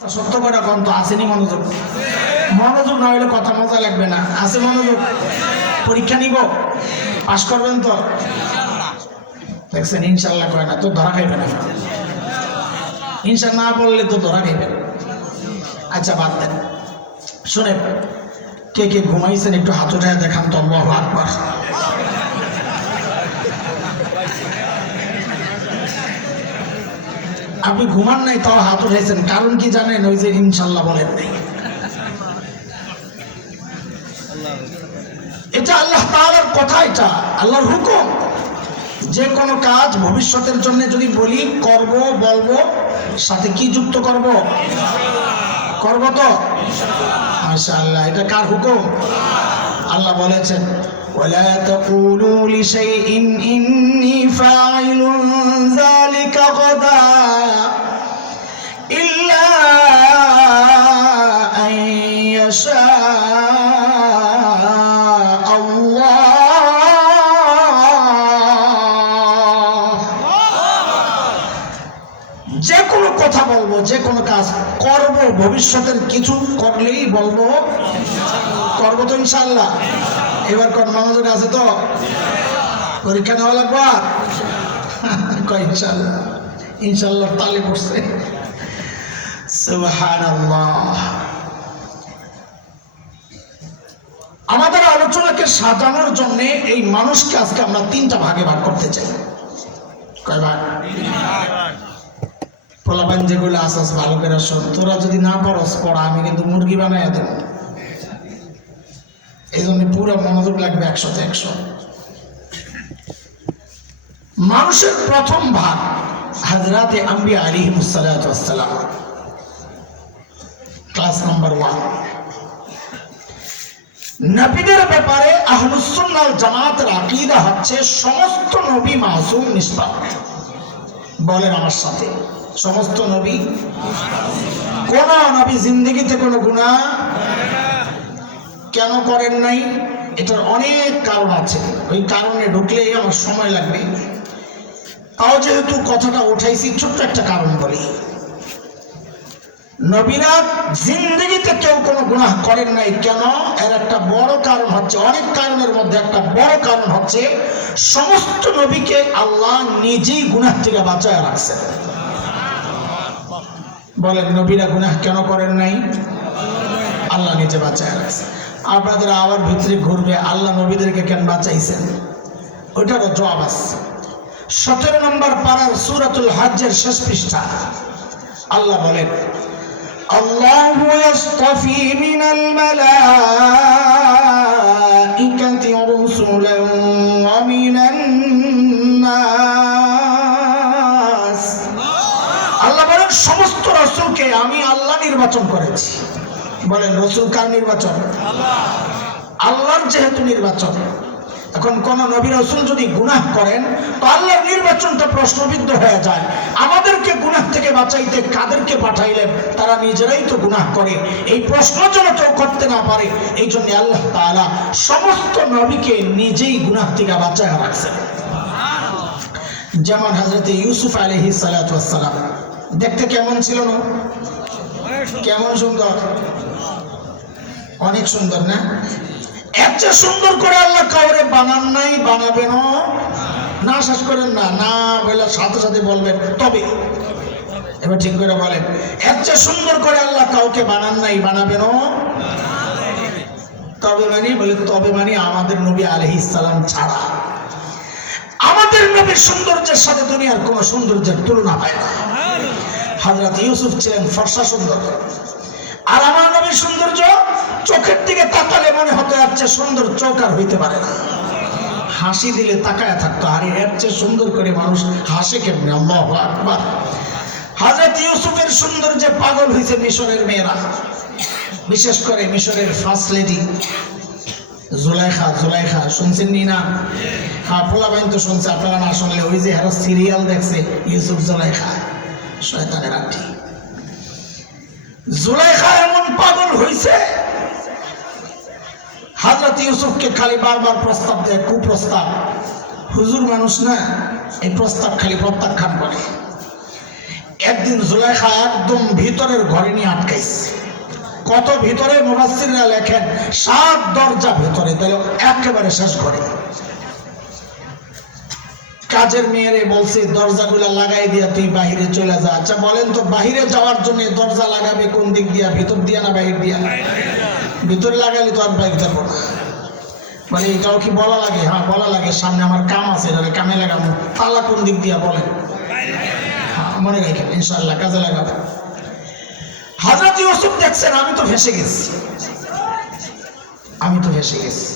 সত্য করে কম তো, আসেনি মনোযোগ। মনোযোগ না কথা মজা লাগবে না। আছে মনোযোগ। পরীক্ষা নিব। করবেন তো? দেখছেন, ইনশাল্লাহ কয় না, তো ধরা খাইবে না। ইনশা না বললে তো ধরা খাইবে আচ্ছা বাদ দেন। শুনে কে কে ঘুমাইছেন একটু হাত উঠায় দেখান তো, আল্লাহু আপনি ঘুমান নাই, তাও হাত উঠাইছেন। কারণ কি জানেন? ওই যে ইনশাল্লাহ বলেন নাই। এটা আল্লাহ তাআলার কথা এটা, আল্লাহর হুকুম। যে কোনো কাজ ভবিষ্যতের জন্য যদি বলি, করব, বলব, সাথে কি যুক্ত করব? করব তো? মাশাআল্লাহ, এটা কার হুকুম? আল্লাহ বলেছেন ولا تقولوا لشيء إني فاعل ذلك غدا إلا أن يشاء الله যে কোনো কথা বলবো যে কোনো কাজ করব ভবিষ্যতের কিছু করলেই বলবো করবো তো ইনশাল্লাহ এবার কোন মনোযোগ আছে তো? পরীক্ষা নেওয়া লাগবে? ইনশাল্লাহ। ইনশাল্লাহ তালে পড়ছে। আমাদের আলোচনাকে সাজানোর জন্য এই মানুষকে আজকে আমরা তিনটা ভাগে ভাগ করতে চাই। পোলাপান যেগুলো আসাস ভালো করে শোন। তোরা যদি না পারস পড়া, আমি কিন্তু মুরগি বানাই দেব। এই জন্য পুরো মনোযোগ লাগবে একশোতে একশো। মানুষের প্রথম ভাগ হাজরাতে আম্বিয়া আলী মুসালাম ক্লাস নাম্বার ওয়ান। নবীদের ব্যাপারে আহলুসুন্নাল জামাতের আকিদা হচ্ছে সমস্ত নবী মাসুম নিষ্পাপ। বলেন আমার সাথে, সমস্ত নবী? কোন নবী জিন্দগিতে কোনো গুণা কেন করেন নাই? এটার অনেক কারণ আছে। ওই কারণে ঢুকলেই আমার সময় লাগবে। তাও যেহেতু কথাটা উঠাইছি, ছোট্ট একটা কারণ বলি। নবীরা জিন্দগিতে কেউ কোনো গুনাহ করেন নাই। কেন? এর একটা বড় কারণ হচ্ছে, অনেক কারণের মধ্যে একটা বড় কারণ হচ্ছে, সমস্ত নবীকে আল্লাহ নিজেই গুনাহ থেকে বাঁচায় রাখছেন। বলেন, নবীরা গুনাহ কেন করেন নাই? আল্লাহ নিজে বাঁচায় রাখছে আপনাদের আবার ভিতরে ঘুরবে আল্লাহ নবীদেরকে কেন বাঁচাইছেন ওইটারও জবাব আছে সতেরো নম্বর পাড়ার সুরাতুল হাজ্জের শেষ পৃষ্ঠা আল্লাহ বলেন الله يصطفي من الملائكة رسلا ومن الناس আল্লাহ বলেন সমস্ত রসুলকে আমি আল্লাহ নির্বাচন করেছি বলেন, রসুল কার নির্বাচন? আল্লাহর যেহেতু নির্বাচন। এখন কোন নবী রসুল যদি গুনাহ করেন, তো আল্লাহর নির্বাচনটা প্রশ্নবিদ্ধ হয়ে যায়। আমাদেরকে গুনাহ থেকে বাঁচাইতে কাদেরকে পাঠাইলেন? তারা নিজেরাই তো গুনাহ করে। এই প্রশ্ন যেন কেউ করতে না পারে, এই জন্য আল্লাহ তাআলা সমস্ত নবীকে নিজেই গুনাহ থেকে বাঁচায় রাখছেন। যেমন হজরত ইউসুফ আলহি সালাম দেখতে কেমন ছিল না? কেমন সুন্দর? অনেক সুন্দর না? এর চেয়ে সুন্দর করে আল্লাহ কাউরে বানান নাই, বানাবেন না, শেষ করেন না। না বলে সাথে সাথে বলবেন, তবে। এবার ঠিক করে বলেন এর চেয়ে সুন্দর করে আল্লাহ কাউকে বানান নাই, বানাবেন তবে মানে বলে তবে মানে আমাদের নবী আলহি ইসালাম ছাড়া। আমাদের নবীর সৌন্দর্যের সাথে দুনিয়ার কোনো সৌন্দর্যের তুলনা হয় না। হাজরত ইউসুফ ছিলেন ফর্সা সুন্দর আর আমার নবীর সৌন্দর্য চোখের দিকে তাকালে মনে হতো চেয়ে সুন্দর চোখ আর হইতে পারে না। হাসি দিলে তাকায় থাকতো, আর এর চেয়ে সুন্দর করে মানুষ হাসে কেমনে? আল্লাহ আকবার। হাজরত ইউসুফের সৌন্দর্যে পাগল হয়েছে মিশরের মেয়েরা। বিশেষ করে মিশরের ফার্স্ট লেডি জুলাইখা জুলাইখা, শুনছেন নি না? হ্যাঁ পোলা বাইন তো শুনছে, আপনারা না শুনলে ওই যে হারা সিরিয়াল দেখছে, ইউসুফ, জুলাইখা, শয়তানের আটি জুলাইখা এমন পাগল হইছে। হাজরত ইউসুফকে খালি বারবার প্রস্তাব দেয়, কুপ্রস্তাব। হুজুর মানুষ না, এই প্রস্তাব খালি প্রত্যাখ্যান করে। একদিন জুলাইখা একদম ভিতরের ঘরে নিয়ে আটকাইছে। কত ভিতরে মুফাসসিররা লেখেন, সাত দরজা ভিতরে, তাহলে একেবারে শেষ ঘরে। কাজের মেয়েরে বলছে, দরজাগুলা লাগাই দিয়া তুই বাহিরে চলে যা। আচ্ছা বলেন তো, বাহিরে যাওয়ার জন্য দরজা লাগাবে কোন দিক দিয়া, ভিতর দিয়া না বাহির দিয়া? ভিতরে লাগাইলে তো আর বাইরে যাব না। মানে এটাও কি বলা লাগে হ্যাঁ বলা লাগে, সামনে আমার কাম আছে তাহলে কামে লাগাবো। তালা কোন দিক দিয়া বলে? হ্যাঁ মনে রাখেন ইনশাল্লাহ কাজে লাগাবো। হাজরত ইউসুফ দেখছেন, আমি তো ফেসে গেছি। আমি তো ফেসে গেছি।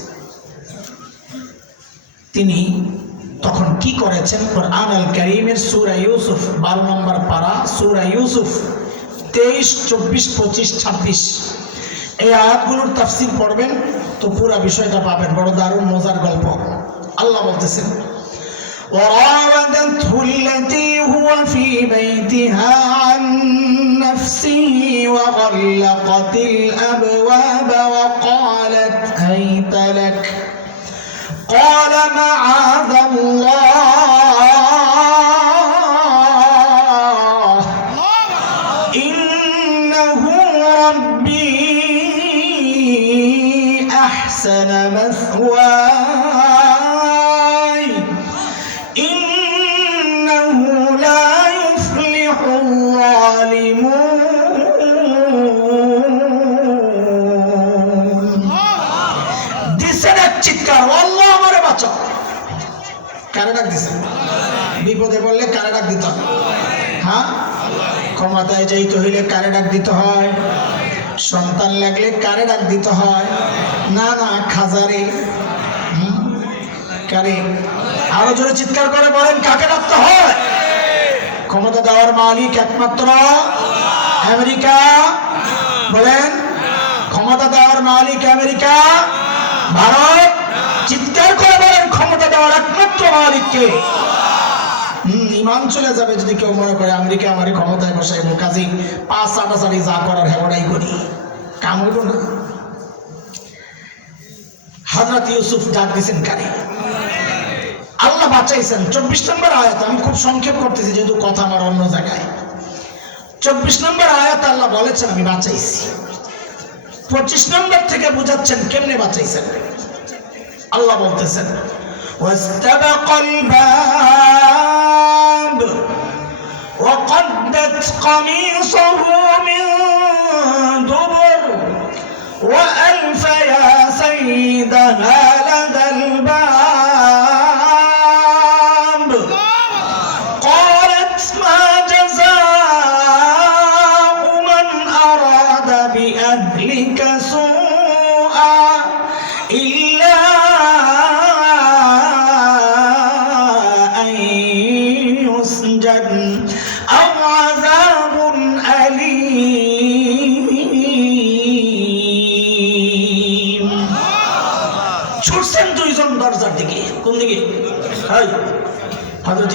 তিনি তখন কি করেছেন কোরআন আল করিমের সুরা ইউসুফ বারো নম্বর পারা সুরা ইউসুফ তেইশ চব্বিশ পঁচিশ ছাব্বিশ এই আয়াতগুলোর তাফসির পড়বেন তো পুরো বিষয়টা পাবেন বড় দারুণ মজার গল্প আল্লাহ বলতেছেন وراودته التي هو في بيتها عن نفسه وغلقت الأبواب وقالت هيت لك قال معاذ الله ক্ষমতায় যাইতে হইলে কারে ডাক দিতে হয়? সন্তান লাগলে কারে ডাক দিতে হয়? না না, খাজারে। কারে? আরও জোরে চিৎকার করে বলেন, কাকে ডাকতে হয়? ক্ষমতা দেওয়ার মালিক একমাত্র আমেরিকা। বলেন, ক্ষমতা দেওয়ার মালিক আমেরিকা। ভারত, চিৎকার করে বলেন, ক্ষমতা দেওয়ার একমাত্র মালিককে। ইমান চলে যাবে যদি কেউ মনে করে আমেরিকা আমার ক্ষমতায় বসাইব কাজী পাঁচ চাটাচাটি যা করার হেবড়াই করি। কাম হইব না। হাজরত ইউসুফ ডাক দিছেন কারে? আল্লাহ বাঁচাইছেন। চব্বিশ নম্বর আয়াত, আমি খুব সংক্ষেপ করতেছি যেহেতু কথা আমার অন্য জায়গায়। চব্বিশ নম্বর আয়াত আল্লাহ বলেছেন, আমি বাঁচাইছি। পঁচিশ নম্বর থেকে বুঝাচ্ছেন, কেমনে বাঁচাইছেন? আল্লাহ বলতেছেন واستبق الباب وقدت قميصه من دبر وألف يا سيدها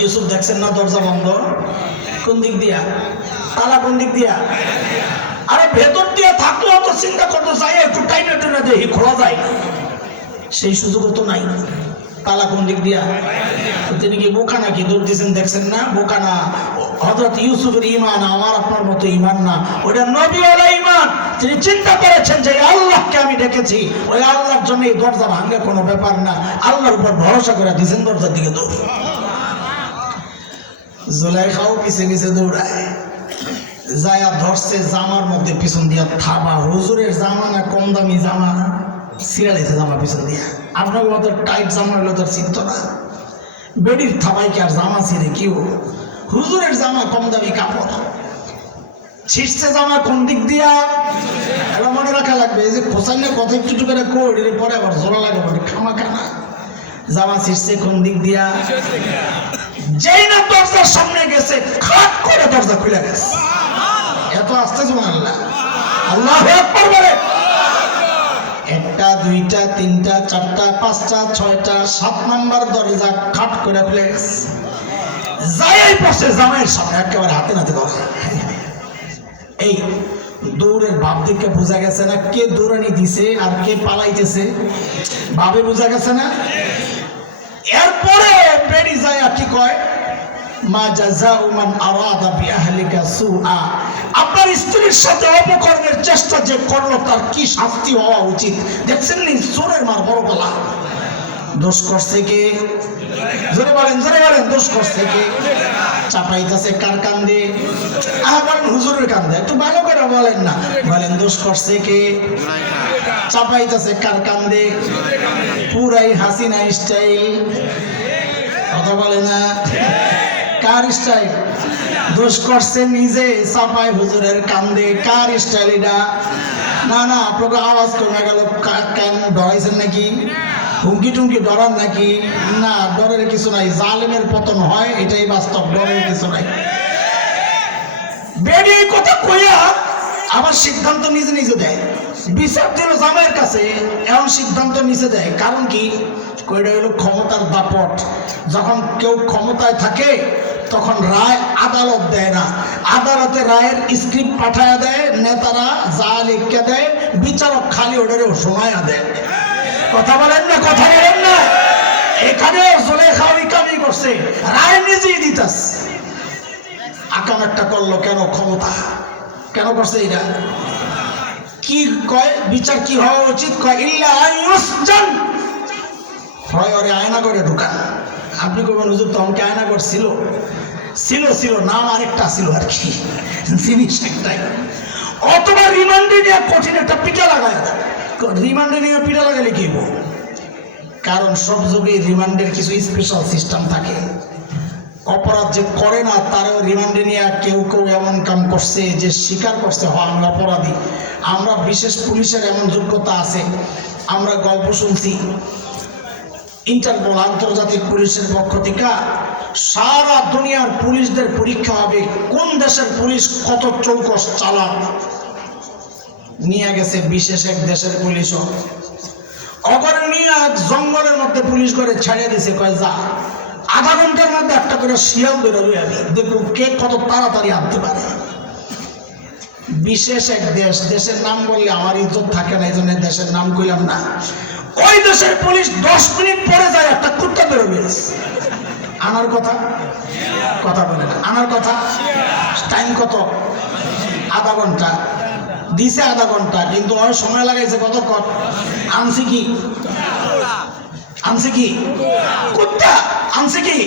ইউসুফ দেখছেন না? দরজা বন্ধ। কোন দিক দিয়া? তালা কোন দিক দিয়া? আরে ভেতর দিয়া থাকলেও তো চিন্তা করতে চাই একটু টাইমে টেনে দেখি খোলা যায়। সেই সুযোগও তো নাই। তালা কোন দিক দিয়া? তিনি কি বোকা নাকি? দৌড় দিয়েছেন, দেখছেন না? বোকা না। হজরত ইউসুফের ইমান আমার আপনার মতো ইমান না। ওটা নবীওয়ালা ইমান তিনি চিন্তা করেছেন যে আল্লাহকে আমি ডেকেছি। ওই আল্লাহর জন্য এই দরজা ভাঙ্গে কোনো ব্যাপার না। আল্লাহর উপর ভরসা করে দিয়েছেন দরজার দিকে দৌড়। জুলাইখাও পিছে পিছে দৌড়ায়। যায়া ধরছে জামার মধ্যে পিছন দিয়া থাবা। হুজুরের জামা না কম দামি জামা? সিরাইছে জামা পিছন দিয়া। আপনার মতো টাইট জামা হলো তার চিন্ত না। বেডির থাবাই কি আর জামা ছিঁড়ে কিও হুজুরের জামা কম দামি কাপড়। ছিঁড়ছে জামা কোন দিক দিয়া? এটা মনে রাখা লাগবে, এই যে খোসাইলে কথা একটু করে কোড এর পরে আবার জোড়া লাগে মানে খামা জামা ছিঁড়ছে কোন দিক দিয়া? যেই না দরজার সামনে গেছে, খাট করে দরজা খুলে গেছে। এত আসতে আল্লাহ আল্লাহ একবার বলে। একটা, দুইটা, তিনটা, চারটা, পাঁচটা, ছয়টা, সাত নাম্বার দরজা খাট করে খুলে গেছে। যাই পাশে, জামাইয়ের সামনে, একেবারে হাতে নাতে ধরে এই দৌড়ের ভাব দেখে বোঝা গেছে না কে দৌড়ানি দিছে আর কে পালাইতেছে। ভাবে বোঝা গেছে না? এরপরে বেরি যায় কি কয়? মা জাযাউ মান আরাদা বিআহলিকা সুআ। আপনার স্ত্রীর সাথে অপকর্মের চেষ্টা যে করল, তার কি শাস্তি হওয়া উচিত? দেখছেন নি? চোরের মার বড় গলা। দোষ করছে কে? জোরে বলেন জোরে বলেন, দোষ করছে কে? চাপাইতেছে কার কান্দে আবার হুজুরের কান্দে একটু ভালো করে বলেন না। বলেন, দোষ করছে কে? চাপাইতেছে কার কান্দে পুরাই হাসিনা স্টাইল। কথা বলে না? কার স্টাইল? দোষ করছে নিজে চাপাই হুজুরের কান্দে কার স্টাইল এটা? না না, আপনাকে আওয়াজ কমে গেল। কেন ডরাইছেন নাকি? হুমকি টুমকি ডরান নাকি? না, ডরের কিছু নাই। জালেমের পতন হয়, এটাই বাস্তব, ডরের কিছু নাই। বেডি কথা কইয়া আবার সিদ্ধান্ত নিজে নিজে দেয়। বিচার দিল জামাইয়ের কাছে, এমন সিদ্ধান্ত নিচে দেয়। কারণ কি? কইটা হলো ক্ষমতার দাপট। যখন কেউ ক্ষমতায় থাকে, তখন রায় আদালত দেয় না। আদালতে রায়ের স্ক্রিপ্ট পাঠায় দেয়, নেতারা যা লিখে দেয়, বিচারক খালি ওটারে শোনায়া দেয়। কথা বলেন না, কথা বলেন না। এখানে জলেখা ওই কামই করছে। রায় নিজেই দিতাস। আকাম একটা করল, কেন ক্ষমতা? কেন করছে এটা? কি কয়? বিচার কি হওয়া উচিত? কয়, ইল্লা আইয়ুসজান হয় ওরে আয়না করে ঢুকান আপনি কইবেন হুজুর তো আমাকে আয়না করছিল। ছিল ছিল, নাম আরেকটা ছিল আর কি। জিনিস একটাই। অথবা রিমান্ডে নিয়ে কঠিন একটা পিঠা লাগায়। রিমান্ডে নিয়ে পিঠা লাগালে কি? কারণ সব যুগে রিমান্ডের কিছু স্পেশাল সিস্টেম থাকে। অপরাধ যে করে না তারও রিমান্ডে নিয়ে কেউ কেউ এমন কাম করছে যে স্বীকার করছে হ আমরা অপরাধী। আমরা বিশেষ পুলিশের এমন যোগ্যতা আছে। আমরা গল্প শুনছি। ইন্টারপোল আন্তর্জাতিক পুলিশের পক্ষ থেকে সারা দুনিয়ার পুলিশদের পরীক্ষা হবে, কোন দেশের পুলিশ কত চৌকস চালাক? নিয়ে গেছে বিশেষ এক দেশের পুলিশও। অগরে নিয়ে জঙ্গলের মধ্যে পুলিশ করে ছেড়ে দিছে কয় যা আধা ঘণ্টার মধ্যে একটা করে শিয়াল ধরে লই আমি দেখুন কে কত তাড়াতাড়ি আনতে পারে। বিশেষ এক দেশ, দেশের নাম বললে আমার ইজ্জত থাকে না এই জন্য দেশের নাম কইলাম না। ওই দেশের পুলিশ দশ মিনিট পরে যায় একটা কুত্তা বেশ আনার কথা? কথা বলে না। আনার কথা? টাইম কত? আধা ঘণ্টা। দিছে আধা ঘণ্টা, কিন্তু ওর সময় লাগাইছে কতক্ষণ? আনছে কি? আনছে কি? কুত্তা! আনছে কি?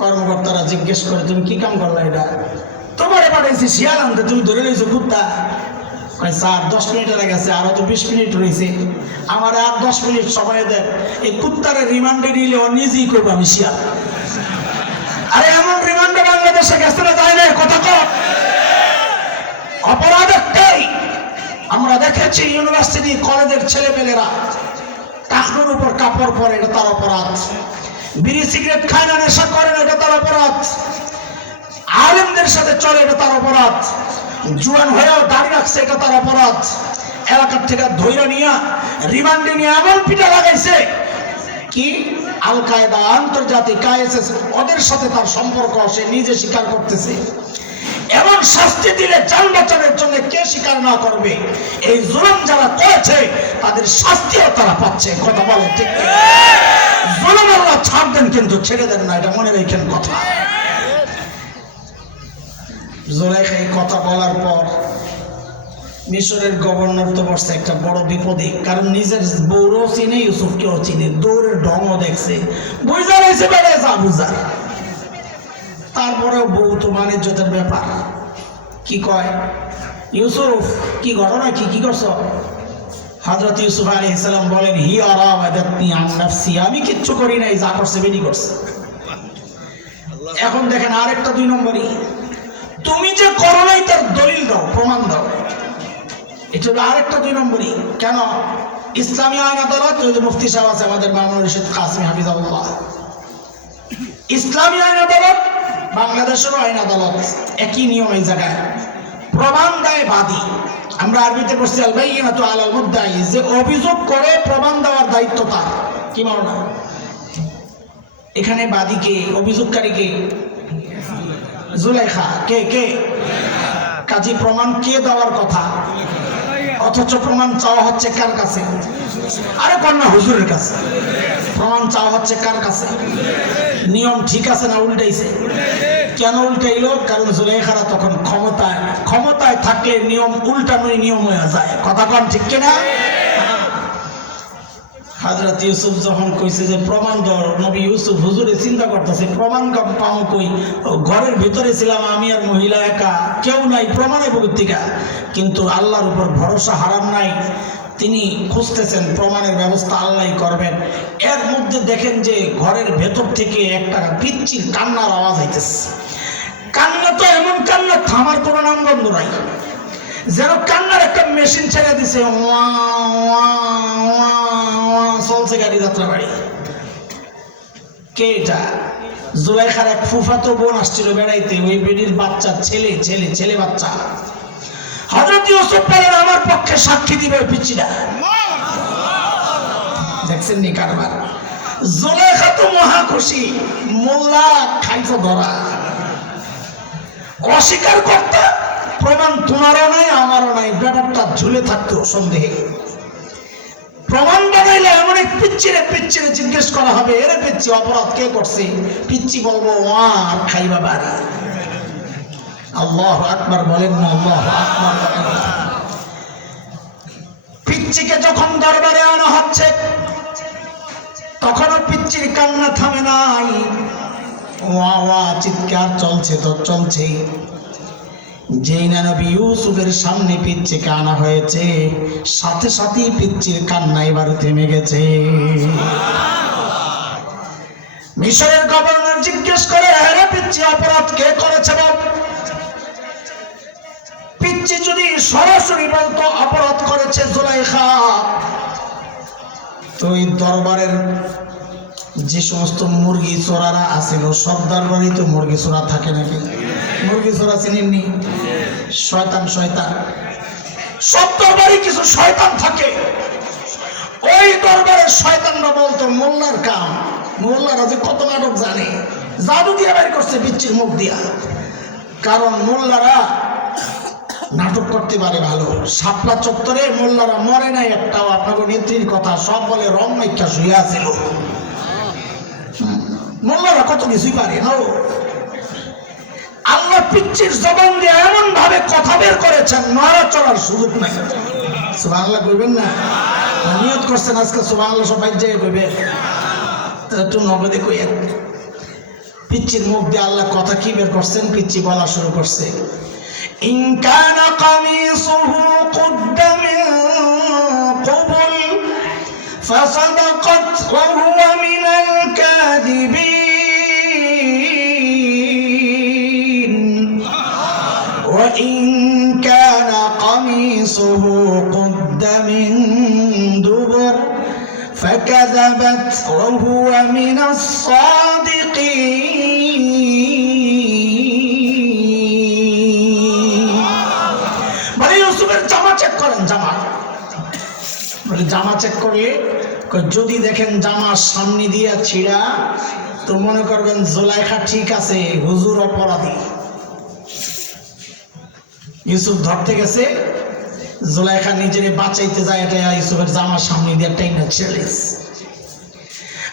কর্মকর্তারা জিজ্ঞেস করে, তুমি কি কাম করলা এটা? তোমারে পাঠাইছি, শিয়াল আনতে, তুমি ধরে লইছো কুত্তা। স্যার, দশ মিনিট গেছে, আরও তো বিশ মিনিট রয়েছে আমার আর দশ মিনিট সময় দেন। এই কুত্তারে রিমান্ডে নিলে ও নিজেই করব আমি শিয়াল। আরে, এমন রিমান্ডে বাংলাদেশে গেছে না যায় না কথা কর অপরাধ একটাই আমরা দেখেছি ইউনিভার্সিটি কলেজের ছেলেপেলেরা টাকনুর উপর কাপড় পরে, এটা তার অপরাধ। বিড়ি, সিগারেট খায় না, নেশা করে না, এটা তার অপরাধ। আলেমদের সাথে চলে, এটা তার অপরাধ। জুয়ান হয়েও দাঁড়িয়ে রাখছে, এটা তার অপরাধ। এলাকার থেকে ধৈর্য নিয়ে, রিমান্ডে নিয়ে এমন পিঠা লাগাইছে কি? আল কায়দা আন্তর্জাতিক আইএসএস, ওদের সাথে তার সম্পর্ক সে নিজে স্বীকার করতেছে। এমন শাস্তি দিলে যান বাঁচানোর জন্য কে স্বীকার না করবে? এই জুলুম যারা করেছে, তাদের শাস্তিও তারা পাচ্ছে। কথা বলে ঠিক? জুলুম আল্লাহ ছাড় দেন কিন্তু ছেড়ে দেন না, এটা মনে রেখেন কথা। জোলেখা এই কথা বলার পর মিশরের গভর্নর তো বসছে একটা বড় বিপদে, কারণ নিজের বউরও চিনে, ইউসুফকেও চিনে, দৌড়ের ঢংও দেখছে। বুঝা রয়েছে বেড়ে যা বুঝার তারপরেও বউ তো বাণিজ্যতের ব্যাপার। কি কয়? ইউসুফ, কি ঘটনা কি? কি করছ? হজরত ইউসুফ আলী ইসলাম বলেন হি নাফসি। আমি কিচ্ছু করি নাই, যা করছে বেডি করছে। এখন দেখেন আরেকটা দুই নম্বরই। তুমি যে করো নাই তার দলিল দাও, প্রমাণ দাও। এটা হলো আরেকটা দুই নম্বরই। কেন? ইসলামী আইন আদালত, ওই যে মুফতি সাহেব আছে আমাদের মামুনুর রশিদ কাসমি হাফিজাউল্লাহ ইসলামী আইন আদালত বাংলাদেশেরও আইন আদালত একই নিয়ম এই জায়গায়। প্রমাণ দেয় বাদী। আমরা আরবিতে পড়ছি আল বাইয়িনা তো আলাল মুদ্দাই। যে অভিযোগ করে প্রমাণ দেওয়ার দায়িত্ব তার। কি মানো না এখানে বাদীকে অভিযোগকারীকে জুলাইখা। কে কে? কাজী, প্রমাণ কে দেওয়ার কথা? অথচ প্রমাণ চাওয়া হচ্ছে কার কাছে? আরে কন্যা হুজুরের কাছে। প্রমাণ চাওয়া হচ্ছে কার কাছে? নিয়ম ঠিক আছে না উল্টাইছে? কেন উল্টাইলো? কারণ জুলেখারা তখন ক্ষমতায় ক্ষমতায় থাকলে নিয়ম উল্টানোই নিয়ম হয়ে যায়। কথা কন ঠিক কিনা? হাজরত ইউসুফ যখন কইছে যে, প্রমাণ দর নবী ইউসুফ হুজুরে চিন্তা করতেছে, প্রমাণ কাম- পামো কই? ঘরের ভিতরে ছিলাম, আমি আর মহিলা একা, কেউ নাই, প্রমাণে বগুত্তিকা কিন্তু আল্লাহর উপর ভরসা হারাম নাই। তিনি খুঁজতেছেন, প্রমাণের ব্যবস্থা আল্লাহই করবেন। এর মধ্যে দেখেন যে ঘরের ভেতর থেকে একটা পিচ্ছির কান্নার আওয়াজ হইতেছে কান্না তো এমন কান্না, থামার কোনো নাম বন্ধ নাই। যেন কান্নার একটা মেশিন ছেড়ে দিছে চলছে গাড়ি যাত্রা বাড়ি। কে এটা? জুলাইখার এক ফুফাতো বোন আসছিল বেড়াইতে, ওই বেডির বাচ্চা, ছেলে ছেলে ছেলে বাচ্চা। আমার পক্ষে সাক্ষী দিবে দেখছেন নি কারবার? জুলাইখা তো মহা খুশি, মোল্লা ধরা। অস্বীকার করতে, প্রমাণ তোমারও নাই, আমারও নাই। ব্যাপারটা ঝুলে থাকতো সন্দেহে। প্রমাণ বানাইলে এমন এক পিচ্ছিরে পিচ্ছিরে জিজ্ঞেস করা হবে, এরে পিচ্ছি অপরাধ কে করছে? পিচ্ছি বলব আর খাইবা বাড়ি। আল্লাহ আকবার বলেন না, আল্লাহ আকবার। পিচ্ছিকে যখন দরবারে আনা হচ্ছে, তখনও কান্না থামে নাই। চিৎকার চলছে তো চলছেই যেই ইউসুফের সামনে হয়েছে, সাথে সাথেই পিচ্ছির কান্না এবার থেমে গেছে। মিশরের গভর্নর জিজ্ঞেস করে হ্যাঁ পিচ্ছি অপরাধ কে করেছে বল যদি সরাসরি বলতো, অপরাধ করেছে জুলাইখা। তো এই দরবারের যে সমস্ত মুরগি চোরারা আছিল, সব দরবারই তো মুরগি চোরা থাকে নাকি? মুরগি চোরা চিনেননি শয়তান শয়তান। সব দরবারই কিছু শয়তান থাকে। ওই দরবারের শয়তানরা বলতো, মোল্লার কাম। মোল্লারা যে কত নাটক জানে। জাদু দিয়ে বের করছে বিচ্ছির মুখ দিয়া। কারণ মোল্লারা নাটক করতে পারে ভালো। শাপলা চত্বরে মোল্লারা মরে নাই একটাও, আপনাকে নেত্রীর কথা, সব বলে রং মেঘটা শুয়ে ছিল মোল্লারা কত কিছুই পারে না। আল্লাহ পিচ্ছির জবান দিয়ে এমন ভাবে কথা বের করেছেন নড়া চলার সুযোগ নাই। সুবহানাল্লাহ কইবেন না? নিয়ত করছেন আজকে সুবহানাল্লাহ সবাই যে কইবে। একটু নগদে কইয়েন। পিচ্ছির মুখ দিয়ে আল্লাহ কথা কি বের করছেন? পিচ্ছি বলা শুরু করছে। إن كان قميصه قد من قبل فصدقت وهو من الكاذبين. وإن كان قميصه قد من دبر فكذبت وهو من الصادقين. জামা চেক করলে যদি দেখেন জামার সামনে দিয়ে ছিঁড়া তো মনে করবেন জোলাইখা ঠিক আছে হুজুর অপরাধী। ইউসুফ ধরতে গেছে জোলাইখা নিজের বাঁচাইতে যায় এটা ইউসুফের জামার সামনে দিয়ে টাইনা ছেড়েস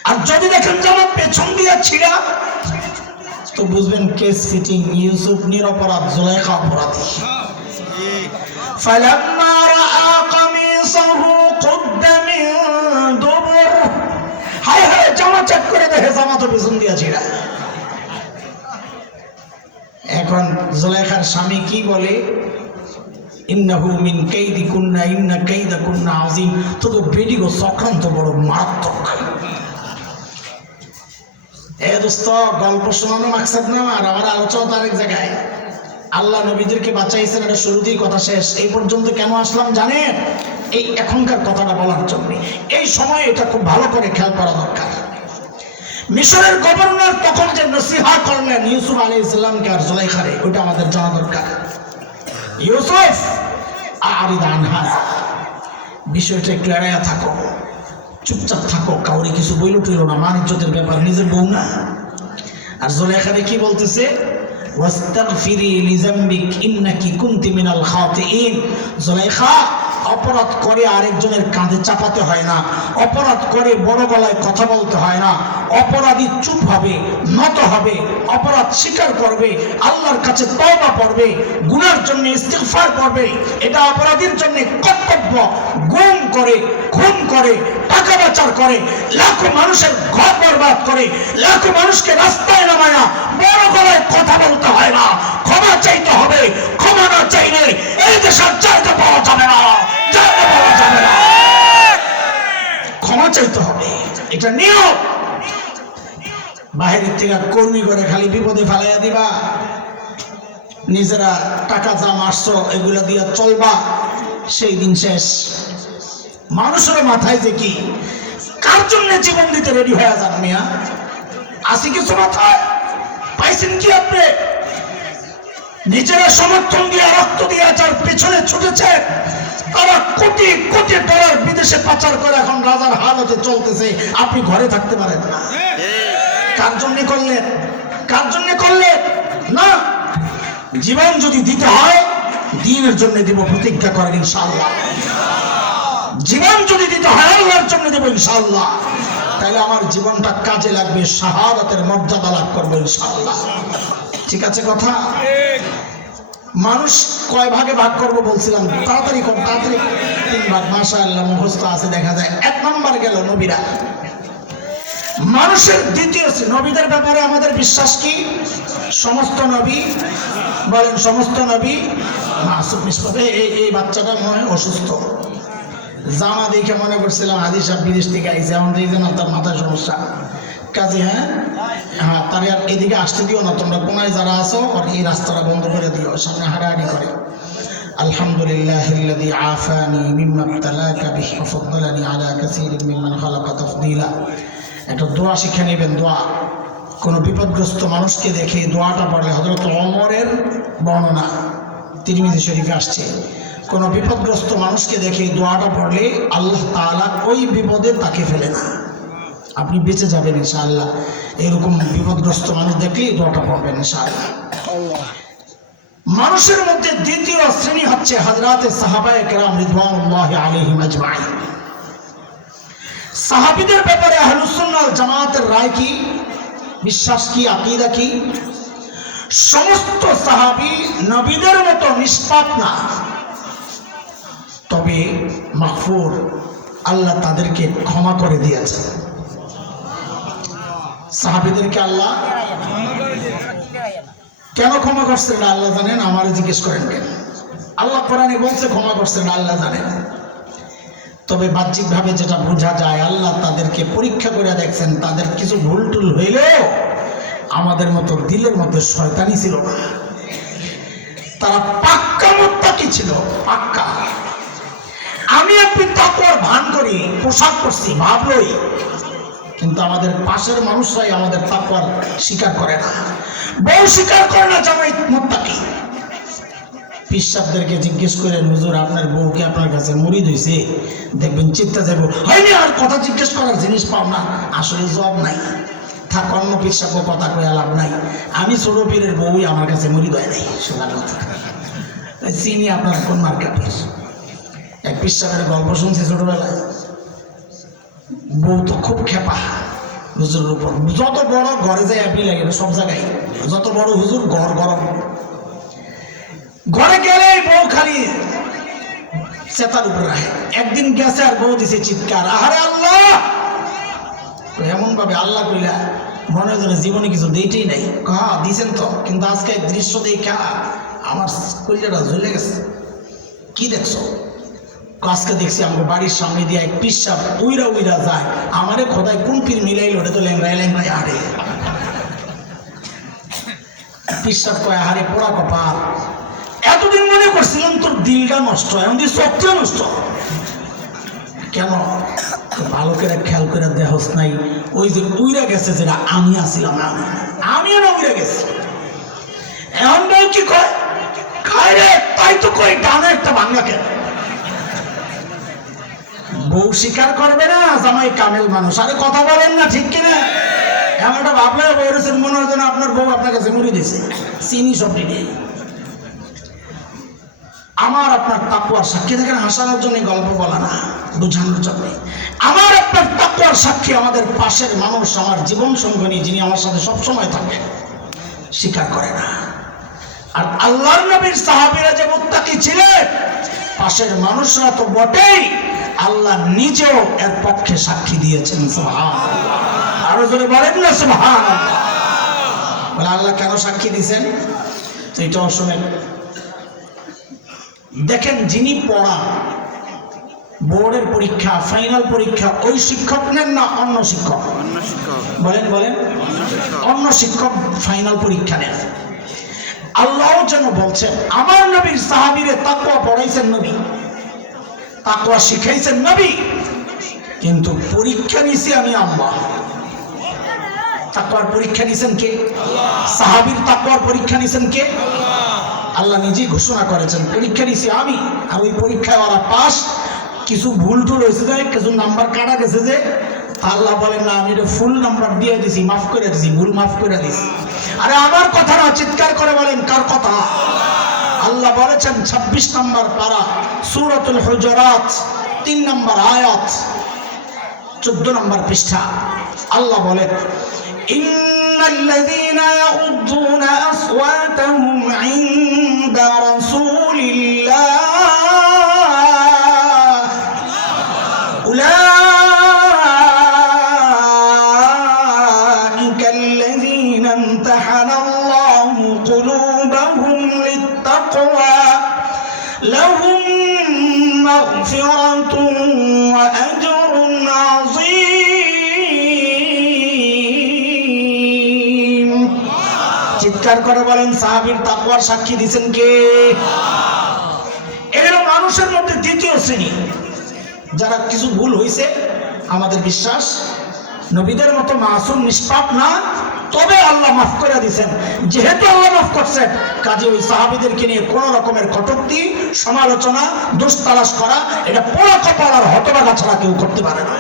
আর যদি দেখেন জামা পেছন দিয়ে ছিঁড়া তো বুঝবেন কেস ফিটিং ইউসুফ নিরপরাধ জোলাইখা অপরাধী। ফাইলাম্মা রাআ কামিসাহু চেক করে দেখে জামা তো পিছন দিয়া ছিড়া এখন জুলাইখার স্বামী কি বলে? না আল্লাহ নবীদেরকে বাঁচাইছেন, এটা শুরুতেই কথা শেষ। এই পর্যন্ত কেন আসলাম জানেন? এই এখনকার কথাটা বলার জন্য। এই সময় এটা খুব ভালো করে খেয়াল করা দরকার। মিশরের গভর্নর তখন যে নসিহা করলেন ইউসুফ আলী ইসলামকে আর জুলাইখারে, ওইটা আমাদের জানা দরকার। ইউসুফ আনহা, বিষয়টা একটু এড়াইয়া থাকো, চুপচাপ থাকো, কাউরে কিছু বইল টইল না, মান ইজ্জতের ব্যাপার, নিজের বউ না? আর জুলাইখারে কি বলতেছে? ওয়াস্তাগফিরি লিজামবিক ইন্নাকি কুনতি মিনাল খাতিইন জুলাইখা অপরাধ করে আরেকজনের কাঁধে চাপাতে হয় না। অপরাধ করে বড় গলায় কথা বলতে হয় না। অপরাধী চুপ হবে, নত হবে, অপরাধ স্বীকার করবে, আল্লাহর কাছে তওবা পড়বে গুনার জন্য ইস্তিগফার করবে। এটা অপরাধীর জন্য কর্তব্য। গুম করে, খুন করে, টাকা পাচার করে, লাখো মানুষের ঘর বরবাদ করে, লাখো মানুষকে রাস্তায় নামায় না বড় গলায় কথা বলতে হয় না। ক্ষমা চাইতে হবে, ক্ষমা না চাইলে এই দেশের জায়গা পাওয়া যাবে না। জায়গা পাওয়া যাবে না ক্ষমা চাইতে হবে। এটা নিয়ম। বাহিরের থেকে কর্মী করে খালি বিপদে ফেলাইয়া দিবা। নিজেরা টাকা যা মারছো, এগুলো দিয়া চলবা। সেই দিন শেষ। মানুষের মাথায় যে কি? কার জন্য জীবন দিতে রেডি হয়ে যান মিয়া? আসি কিছু মাথায়? পাইছেন কি আপনি? নিজেরা সমর্থন দিয়ে রক্ত দিয়ে যার পেছনে ছুটেছে। তারা কোটি কোটি ডলার বিদেশে পাচার করে এখন রাজার হালতে চলতেছে। আপনি ঘরে থাকতে পারেন না। কার জন্য করলেন? কার জন্য করলেন? না। জীবন যদি দিতে হয়, দিনের জন্য দিব প্রতিজ্ঞা করেন ইনশাআল্লাহ। জীবন যদি দিতে হয়, আল্লাহর জন্য দেবো ইনশাআল্লাহ। তাহলে আমার জীবনটা কাজে লাগবে, শাহাদাতের মর্যাদা লাভ করব ইনশাআল্লাহ। ঠিক আছে কথা? মানুষ কয় ভাগে ভাগ করব বলছিলাম? তাড়াতাড়ি কর, তাড়াতাড়ি তিন ভাগ মাসা আল্লাহ মুখস্থ আছে, দেখা যায়। এক নম্বর গেল নবীরা। মানুষের দ্বিতীয় নবীদের ব্যাপারে আমাদের বিশ্বাস কি? সমস্ত নবী, বলেন সমস্ত নবী এই বাচ্চাটা মনে অসুস্থ। জামা দেখে মনে করছিলাম হাদিস সাহেব বিদেশ থেকে আইসে না তার মাথায় সমস্যা। কাজে হ্যাঁ হ্যাঁ তার আর এদিকে আসতে দিও না তোমরা কোনায় যারা আছো ওর এই রাস্তাটা বন্ধ করে দিও সামনে হাঁটাহাঁটি করে আলহামদুলিল্লাহ الذي عافاني مما ابتلاك به وفضلني على كثير ممن خلق تفضيلا একটা দোয়া শিখে নেবেন দোয়া কোনো বিপদগ্রস্ত মানুষকে দেখে দোয়াটা পড়লে হজরত অমরের বর্ণনা তিরমিজি শরীফে আসছে কোনো বিপদগ্রস্ত মানুষকে দেখে দোয়াটা পড়লে আল্লাহ তাআলা ওই বিপদে তাকে ফেলে না আপনি বেঁচে যাবেন ইনশাআল্লাহ। এরকম বিপদগ্রস্ত মানুষ দেখলেই দোয়াটা পড়বেন ইনশাআল্লাহ। মানুষের মধ্যে দ্বিতীয় শ্রেণি হচ্ছে হাজরাতে সাহাবায়ে কেরাম রিদওয়ানুল্লাহি আলাইহিম আজমাইন। সাহাবীদের ব্যাপারে আহলুস সুন্নাহ ওয়াল জামাতের রায় কি? বিশ্বাস কি? আকীদা কি? সমস্ত সাহাবী নবীদের মতো নিষ্পাপ না। তবে মাহফুর আল্লাহ তাদেরকে ক্ষমা করে দিয়েছে সাহাবীদেরকে আল্লাহ কেন ক্ষমা করছেন আল্লাহ জানেন? আমারে জিজ্ঞেস করেন কেন? আল্লাহ কোরআনে বলছে, ক্ষমা করছেন আল্লাহ জানেন। তবে বাহ্যিকভাবে যেটা বোঝা যায়, আল্লাহ তাদেরকে পরীক্ষা করে দেখছেন, তাদের কিছু ভুল টুল হইলেও আমাদের মতো দিলের মধ্যে শয়তানি ছিল না। তারা পাক্কা মোত্তাকি ছিল, পাক্কা। আমি আপনি তাকওয়ার ভান করি, পোশাক করছি ভাবলই কিন্তু আমাদের পাশের মানুষরাই আমাদের তাকওয়ার স্বীকার করে না। বউ স্বীকার করে না জামাই মোত্তাকি। পিসাবদেরকে জিজ্ঞেস করে, হুজুর, আপনার বউকে আপনার কাছে মুড়ি ধুইছে? দেখবেন চিন্তা যাব হয়নি, আর কথা জিজ্ঞেস করার জিনিস পাও না। আসলে জব নাই। থাক, অন্য পিসাবকে কথা কয়ে লাভ নাই। আমি ছোট পীরের বউই আমার কাছে মুড়ি দেয় নাই শোনার কথা চিনি আপনার কোন মার্কেটের? এক পিসাবের গল্প শুনছি ছোটবেলায়। বউ তো খুব খেপা। হুজুরের উপর। যত বড় ঘরে যায় আপনি লাগে না, সব জায়গায়। যত বড় হুজুর, ঘর গরম। ঘরে গেলে বউ খালি চেতার উপরে রাখে। একদিন গেছে আর বউ দিছে চিৎকার, আহারে আল্লাহ! এমন ভাবে আল্লাহ কইলা, মনে হয় জীবনে কিছু দিতেই নাই। হ্যাঁ দিছেন তো, কিন্তু আজকে দৃশ্য দেখা আমার কইলাটা ঝুলে গেছে। কি দেখছ? আজকে দেখছি আমাকে বাড়ির সামনে দিয়ে এক পিসাব উইরা উইরা যায়। আমারে খোদায় কোন পীর মিলাইল ওটা তো ল্যাংরায় ল্যাংরায় হারে পিসাব কয় হারে পোড়া কপাল। এতদিন মনে করছিলাম তোর দিলটা নষ্ট, এখন দিয়ে চোখটা নষ্ট। কেন? তো ভালো করে খেয়াল করে দেহস নাই, ওই যে উইরা গেছে যেটা আমি আসিলাম না আমিও না উইরা গেছি। এখন কি কয়? খায় রে, তাই তো কই, ডানে একটা ভাঙ্গা কেন? বউ স্বীকার করবে না, জামাই কামেল মানুষ। আরে কথা বলেন না, ঠিক কিনা? এমনটা ভাবলে বলেছেন মনে হয় যেন আপনার বউ আপনার কাছে মুড়ি দিছে চিনি সব নিয়ে আমার আপনার তাকুয়ার সাক্ষী, দেখেন হাসানোর জন্য গল্প বলা না, বোঝানোর জন্য। আমার আপনার তাকুয়ার সাক্ষী আমাদের পাশের মানুষ, আমার জীবন সঙ্গনী, যিনি আমার সাথে সবসময় থাকেন, স্বীকার করে না। আর আল্লাহর নবীর সাহাবীরা যে মুত্তাকি ছিলেন, পাশের মানুষরা তো বটেই আল্লাহ নিজেও এর পক্ষে সাক্ষী দিয়েছেন আরও জোরে বলেন না সুবহান বলে, আল্লাহ কেন সাক্ষী দিয়েছেন? তো এটাও শোনেন। দেখেন, যিনি পড়া, বোর্ডের পরীক্ষা, ফাইনাল পরীক্ষা, ওই শিক্ষক নেন না অন্য শিক্ষক? বলেন বলেন। অন্য শিক্ষক ফাইনাল পরীক্ষা নেন। আল্লাহ যেন বলছেন, আমার নবীর সাহাবিরে তাকওয়া পড়াইছেন নবী। তাকওয়া শিখাইছেন নবী, কিন্তু পরীক্ষা নিছি আমি আল্লাহ তাকওয়ার পরীক্ষা নিছেন কে? সাহাবীর তাকওয়ার পরীক্ষা নিছেন কে? আল্লাহ নিজেই ঘোষণা করেছেন, পরীক্ষা নিছি আমি, আর ওই পরীক্ষায় ওরা পাস, কিছু ভুল টুল হয়েছে যে, কিছু নাম্বার কাটা গেছে যে আল্লাহ বলেন, না, আমি এটা ফুল নাম্বার দিয়ে দিছি, মাফ করে দিছি, ভুল মাফ করে দিছি। আরে আমার কথা না চিৎকার করে বলেন, কার কথা? আল্লাহ বলেছেন ২৬ নম্বর পারা, সুরতুল হজরাত, তিন নম্বর আয়াত, চোদ্দ নম্বর পৃষ্ঠা। আল্লাহ বলে ইন্নাল্লাযীনা ইয়াগুদ্দুনা আসওয়াতাহুম ইন চিৎকার করে বলেন সাহাবীর তাকওয়ার সাক্ষী দিছেন কে? এগুলো মানুষের মধ্যে দ্বিতীয় শ্রেণি। যারা কিছু ভুল হয়েছে আমাদের বিশ্বাস নবীদের মতো মাসুম নিষ্পাপ না তবে আল্লাহ মাফ করে দিছেন যেহেতু আল্লাহ মাফ করছেন কাজে ওই সাহাবিদেরকে নিয়ে কোন রকমের কটুক্তি সমালোচনা দোষ তালাশ করা এটা পোড়া কপাল আর হতবাগা ছাড়া কেউ করতে পারে না।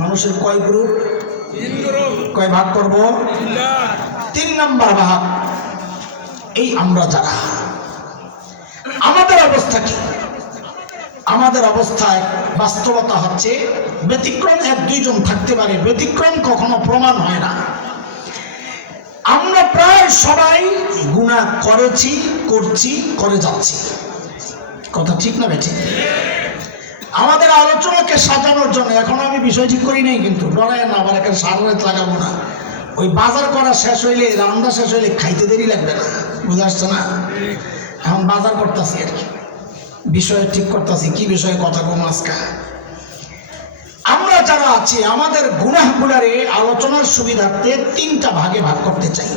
মানুষের কয় গ্রুপ? কয় ভাগ করব? তিন নাম্বার ভাগ। এই আমরা যারা, আমাদের অবস্থা কি? আমাদের অবস্থায় বাস্তবতা হচ্ছে ব্যতিক্রম এক দুইজন থাকতে পারে। ব্যতিক্রম কখনো প্রমাণ হয় না। আমরা প্রায় সবাই গুণা করেছি, করছি, করে যাচ্ছি। কথা ঠিক না বেঠিক? আমাদের আলোচনাকে সাজানোর জন্য, এখন আমি বিষয় ঠিক করি নাই কিন্তু ডরায় না আবার এখানে সারারাত লাগাবো না। ওই বাজার করা শেষ হইলে, রান্না শেষ হইলে খাইতে দেরি লাগবে না, বুঝে আসছে না? এখন বাজার করতেছি আর কি। বিষয় ঠিক করতেছি, কি বিষয়ে কথা কম আজকা? আমরা যারা আছি, আমাদের গুনাহগুলারে আলোচনার সুবিধার্থে তিনটা ভাগে ভাগ করতে চাই।